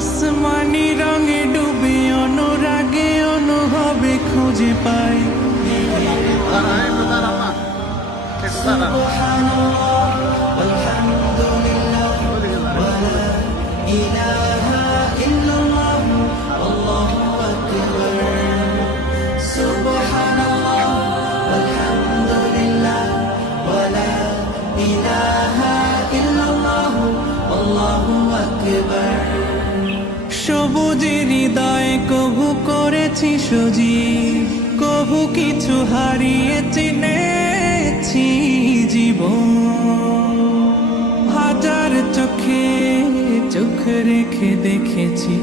আসমানি রঙে ডুবে অনুরাগে অনুভবে খুঁজে পাই সুবহানাল্লাহ ওয়ালহামদুলিল্লাহ ওয়ালা ইলাহা ইল্লাল্লাহ আল্লাহু আকবার সুবহানাল্লাহ ওয়ালহামদুলিল্লাহ ওয়ালা ইলাহা ইল্লাল্লাহ আল্লাহু আকবার সবুজের হৃদয়ে কভু করেছি সজীব কভু কিছু হারিয়ে চিনেছি জীবন হাজার চোখে চোখ রেখে দেখেছি